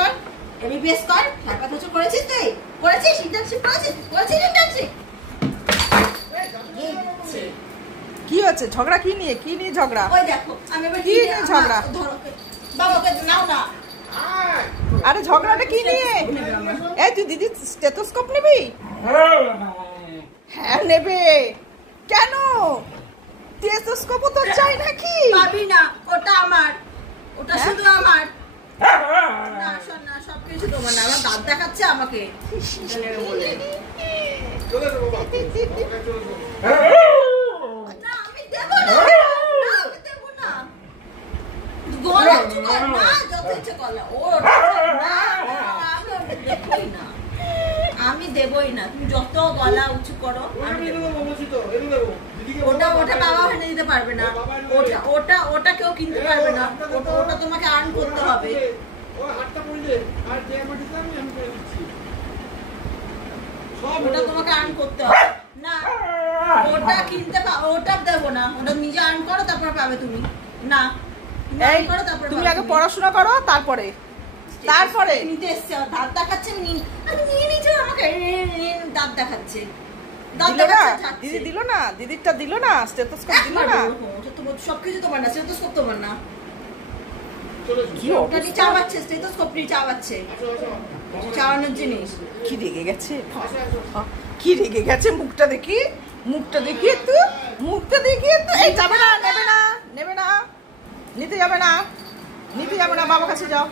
কর, এমবিবিএস কর। 4-5 বছর করেছিস তুই? করেছিস ইন্টার্নশিপ? করেছিস ইন্টার্নশিপ? কি হচ্ছে ঝগড়া? কি নিয়ে ঝগড়া? ওই দেখো আমি এবার কি নিয়ে ঝগড়া? ধরো বাবাকে নাও না। আরে ঝগড়াটা কি নিয়ে? এই তুই দিদি স্টেথোস্কোপ নিবি? হ্যাঁ নেবে। কেন? স্টেথোস্কোপও তো চাই নাকি? পাবি না, ওটা আমার, ওটা শুধু আমার। না শোন না, সবকিছু তোমার না। আমার দাঁত দেখাচ্ছে আমাকে বলে। না আমি দেব না, আমি দেব না। গলা উঁচু কর না, যত ইচ্ছে কলা। ও আমি দেবই না, তুমি যত গলা উঁচু করো। ওটা বাবা এনে দিতে পারবে না, ওটা কেউ কিনতে পারবে না। ওটা তোমাকে আর্ন করতে হবে। ওটা তোমাকে আর্ন করতে হবে না, ওটা কিনতে ওটা দেবো না। ওটা নিজে আর্ন করো তারপর পাবে তুমি। না তুমি আগে পড়াশোনা করো তারপরে নিতে এসছে। দাঁত দেখাচ্ছে, আমি নিয়ে নিচ্ছি। আমাকে দাঁত দেখাচ্ছে। দিদি দিল না, দিদিরটা দিল না, স্টেথোস্কোপ দিল না। সবকিছু তোমার না, স্টেথোস্কোপ তোমার না। ওটা নিয়ে চাওয়াচ্ছে, স্টেথোস্কোপ নিয়ে চাওয়াচ্ছে। চাওয়ানোর জিনিস। কি রেগে গেছে? কি রেগে গেছে? মুখটা দেখি একটু, এই যাবে না, নেবে না, নিতে যাবে না, বাবার কাছে যাও।